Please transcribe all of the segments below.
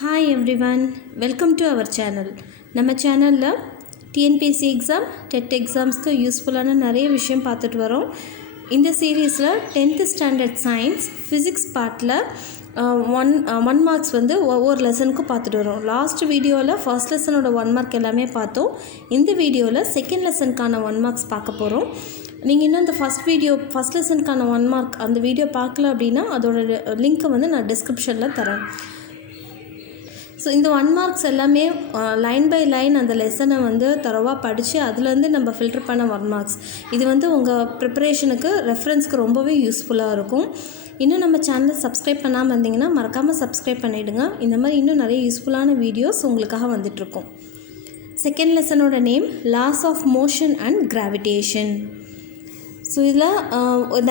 Hi everyone, welcome to our channel. நம்ம சேனலில் TNPSC exam dead எக்ஸாம்ஸ்க்கு யூஸ்ஃபுல்லான நிறைய விஷயம் பார்த்துட்டு வரோம். இந்த சீரீஸில் 10th ஸ்டாண்டர்ட் சயின்ஸ் ஃபிசிக்ஸ் பார்ட்டில் ஒன் மார்க்ஸ் வந்து ஒவ்வொரு லெசனுக்கும் பார்த்துட்டு வரோம். லாஸ்ட் வீடியோவில் ஃபர்ஸ்ட் லெசனோட 1 மார்க் எல்லாமே பார்த்தோம். இந்த வீடியோவில் செகண்ட் லெசனுக்கான 1 மார்க்ஸ் பார்க்க போகிறோம். நீங்கள் இன்னும் இந்த ஃபஸ்ட் லெசனுக்கான 1 மார்க் அந்த வீடியோ பார்க்கல அப்படின்னா அதோட லிங்க்கை வந்து நான் டிஸ்கிரிப்ஷனில் தரேன். ஸோ இந்த 1 மார்க்ஸ் எல்லாமே லைன் பை லைன் அந்த லெசனை வந்து தரவாக படித்து அதுலேருந்து நம்ம ஃபில்டர் பண்ண 1 மார்க்ஸ். இது வந்து உங்கள் ப்ரிப்பரேஷனுக்கு ரெஃபரன்ஸ்க்கு ரொம்பவே யூஸ்ஃபுல்லாக இருக்கும். இன்னும் நம்ம சேனலை சப்ஸ்கிரைப் பண்ணாமல் இருந்தீங்கன்னா மறக்காமல் சப்ஸ்கிரைப் பண்ணிவிடுங்க. இந்த மாதிரி இன்னும் நிறைய யூஸ்ஃபுல்லான வீடியோஸ் உங்களுக்காக வந்துட்ருக்கும். செகண்ட் லெசனோட name laws of motion and gravitation. So இதில்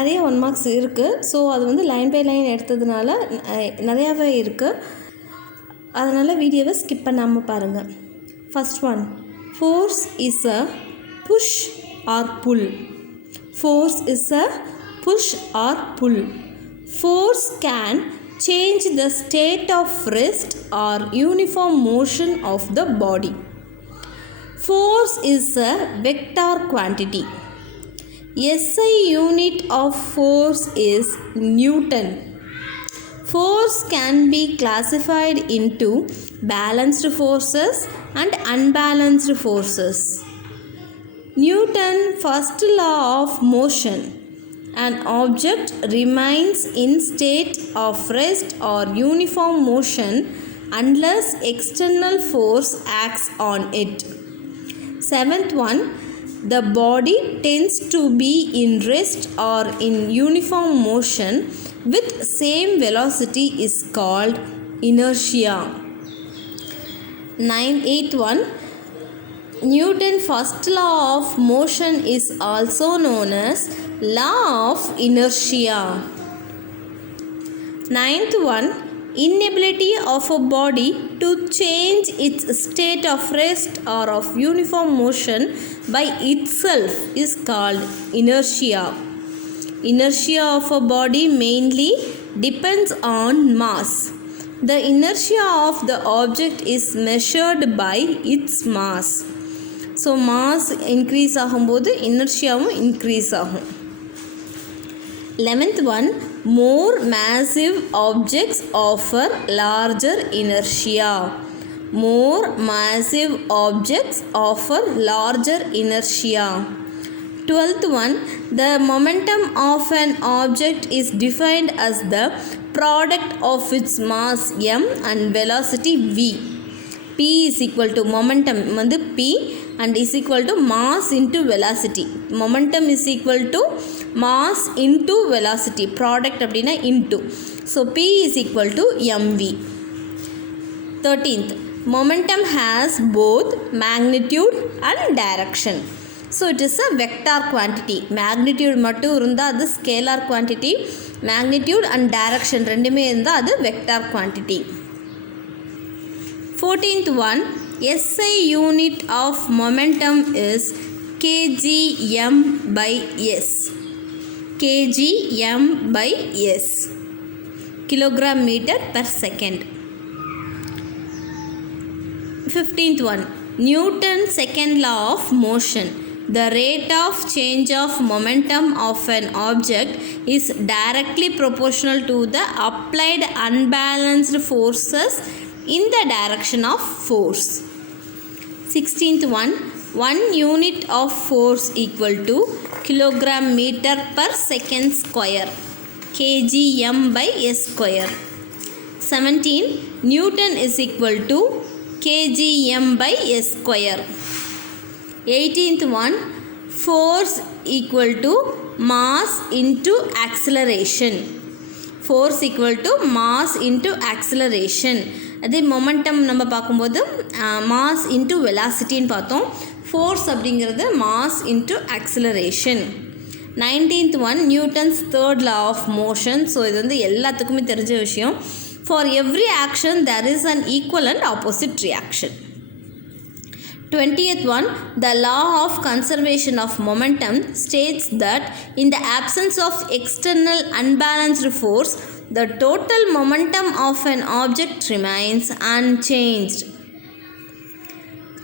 நிறைய 1 மார்க்ஸ் இருக்குது. ஸோ அது வந்து லைன் பை லைன் எடுத்ததுனால நிறையாவே இருக்குது. அதனால் வீடியோவை ஸ்கிப் பண்ணாமல் பாருங்கள். First one, force is a push or pull. Force is a push or pull. Force can change the state of rest or uniform motion of the body. Force is a vector quantity. SI unit of force is Newton. Force can be classified into balanced forces and unbalanced forces. Newton's first law of motion: an object remains in state of rest or uniform motion unless external force acts on it. Seventh one, the body tends to be in rest or in uniform motion with same velocity is called inertia. Eighth one, Newton's first law of motion is also known as law of inertia. Ninth one, inability of a body to change its state of rest or of uniform motion by itself is called inertia. Inertia of a body mainly depends on mass. The inertia of the object is measured by its mass. So mass increase ஆகும்போது இனர்ஷியாவும் increase ஆகும். 11th one, more massive objects offer larger inertia. More massive objects offer larger inertia. 12th one, the momentum of an object is defined as the product of its mass m and velocity v. P is equal to momentum வந்து p and is equal to mass into velocity. Momentum is equal to mass into velocity. Product அப்படின்னா into. So p is equal to mv. 13th, momentum has both magnitude and direction. So it is a vector quantity. Magnitude மட்டும் இருந்தால் அது scalar quantity. Magnitude and direction ரெண்டுமே இருந்தால் அது vector quantity. 14th one, SI unit of momentum is kgm by s. kgm by s. Kilogram meter per second. 15th one, Newton's second law of motion. The rate of change of momentum of an object is directly proportional to the applied unbalanced forces in the direction of force. 16th one, 1 unit of force equal to kilogram meter per second square. kgm by s square. 17, Newton is equal to kgm by s square. 18th one, force equal to mass into acceleration. Force equal to mass into acceleration. அதே momentum நம்ம பார்க்கும்போது mass into வெலாசிட்டின்னு பார்த்தோம். Force அப்படிங்கிறது mass into acceleration. 19th one, Newton's third law of motion. So இது வந்து எல்லாத்துக்குமே தெரிஞ்ச விஷயம். For every action there is an equal and opposite reaction. 20th one, the law of conservation of momentum states that in the absence of external unbalanced force, the total momentum of an object remains unchanged.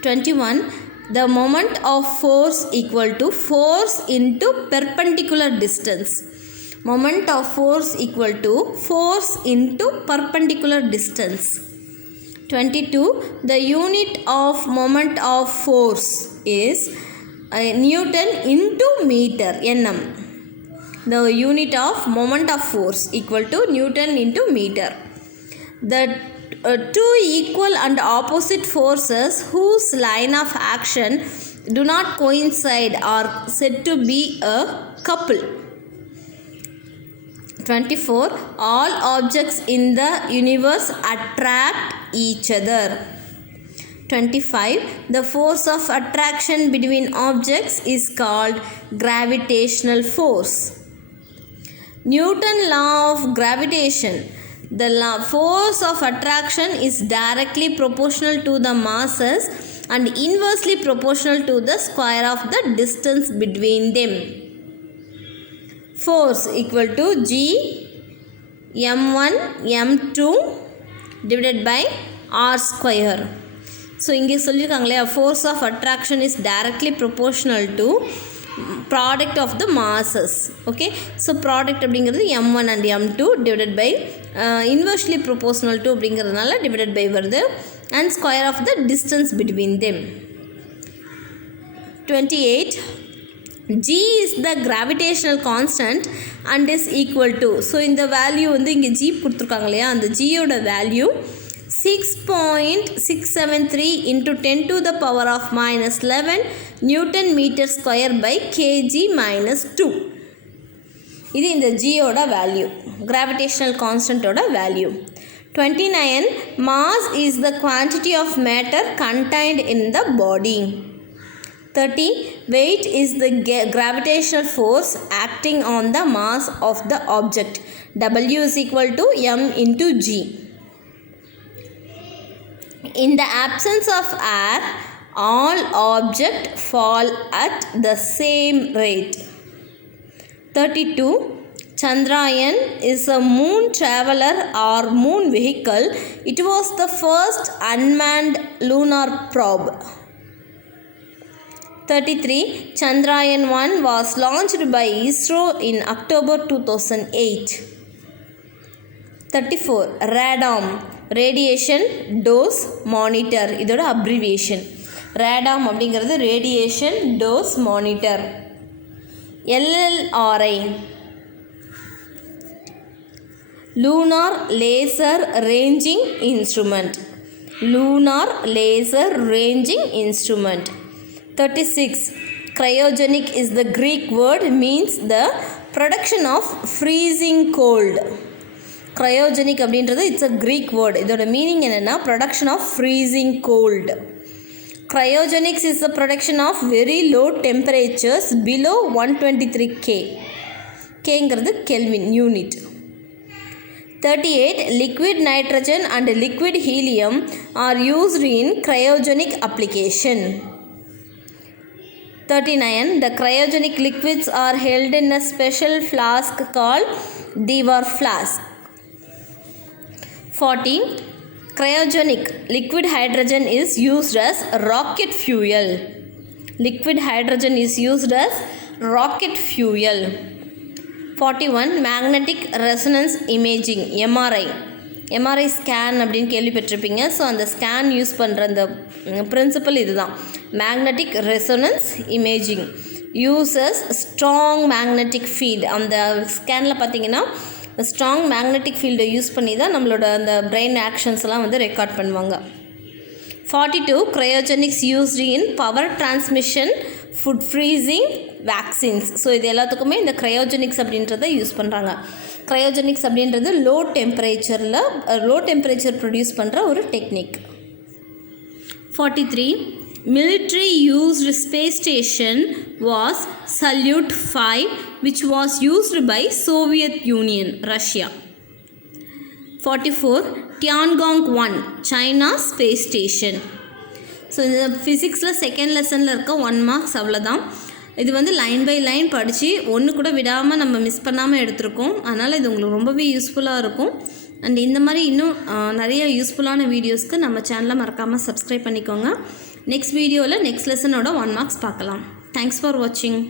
21. The moment of force equal to force into perpendicular distance. Moment of force equal to force into perpendicular distance. 22. The unit of moment of force is Newton into meter, Nm. The unit of moment of force equal to Newton into meter. The two equal and opposite forces whose line of action do not coincide are said to be a couple. 24. All objects in the universe attract each other. 25. The force of attraction between objects is called gravitational force. Newton's law of gravitation. The force of attraction is directly proportional to the masses and inversely proportional to the square of the distance between them. Force equal to G m1 m2 divided by r square. So இங்கே சொல்லியிருக்காங்களே force of attraction is directly proportional to product of the masses. Okay, so product அப்படிங்கிறது m1 and m2 divided by inversely proportional to அப்படிங்கிறதுனால divided by வருது and square of the distance between them. 28. G is the gravitational constant and is equal to, so இந்த வேல்யூ வந்து இங்கே G கொடுத்துருக்காங்க இல்லையா, அந்த G யோட வேல்யூ 6.673 into 10 to the power of minus 11 Newton meter square by kg minus 2. இது இந்த G யோட வேல்யூ, gravitational constant ஓட வேல்யூ. 29. Mass is the quantity of matter contained in the body. 30. Weight is the gravitational force acting on the mass of the object. W is equal to m into G. In the absence of air, all objects fall at the same rate. 32. Chandrayaan is a moon traveler or moon vehicle. It was the first unmanned lunar probe. 33. Chandrayaan 1 was launched by ISRO in October 2008. 34. RADOM, Radiation Dose Monitor, இதோட abbreviation. RADOM அப்படிங்கிறது Radiation Dose Monitor. LLRI, Lunar Laser Ranging Instrument. Lunar Laser Ranging Instrument. 36. Cryogenic is the Greek word, means the production of freezing cold. Cryogenic அப்படின்றது it's a Greek word. இதோட மீனிங் என்னன்னா production of freezing cold. Cryogenics is the production of very low temperatures below 123 K. Kங்கிறது Kelvin unit. 38. Liquid nitrogen and liquid helium are used in cryogenic application. 39. The cryogenic liquids are held in a special flask called Dewar flask. 40. Cryogenic liquid hydrogen is used as rocket fuel. Liquid hydrogen is used as rocket fuel. 41. Magnetic resonance imaging, MRI. MRI scan அப்படின்னு கேள்விப்பட்டிருப்பீங்க. ஸோ அந்த scan use பண்ணுற அந்த பிரின்சிபல் இதுதான். Magnetic resonance imaging uses strong magnetic field. அந்த ஸ்கேனில் பார்த்தீங்கன்னா strong magnetic ஃபீல்டை யூஸ் பண்ணி தான் நம்மளோட அந்த பிரெயின் ஆக்ஷன்ஸ்லாம் வந்து ரெக்கார்ட் பண்ணுவாங்க. 42. Cryogenics used in power transmission, food freezing, vaccines. So இது எல்லாத்துக்குமே இந்த cryogenics அப்படின்றத யூஸ் பண்ணுறாங்க. cryogenics அப்படின்றது லோ டெம்பரேச்சர் ப்ரொடியூஸ் பண்ணுற ஒரு டெக்னிக். 43. Military used space station was Salyut 5, which was used by Soviet Union, Russia. 44. Tiangong 1, China space station. ஸோ இந்த ஃபிசிக்ஸில் செகண்ட் லெசனில் இருக்க 1 மார்க்ஸ் அவ்வளோதான். இது வந்து லைன் பை லைன் படித்து ஒன்று கூட விடாமல் நம்ம மிஸ் பண்ணாமல் எடுத்திருக்கோம். அதனால் இது உங்களுக்கு ரொம்பவே யூஸ்ஃபுல்லாக இருக்கும். அண்ட் இந்த மாதிரி இன்னும் நிறைய யூஸ்ஃபுல்லான வீடியோஸ்க்கு நம்ம சேனலை மறக்காமல் சப்ஸ்கிரைப் பண்ணிக்கோங்க. நெக்ஸ்ட் வீடியோவில் நெக்ஸ்ட் லெசனோட 1 மார்க்ஸ் பார்க்கலாம். தேங்க்ஸ் ஃபார் வாட்சிங்.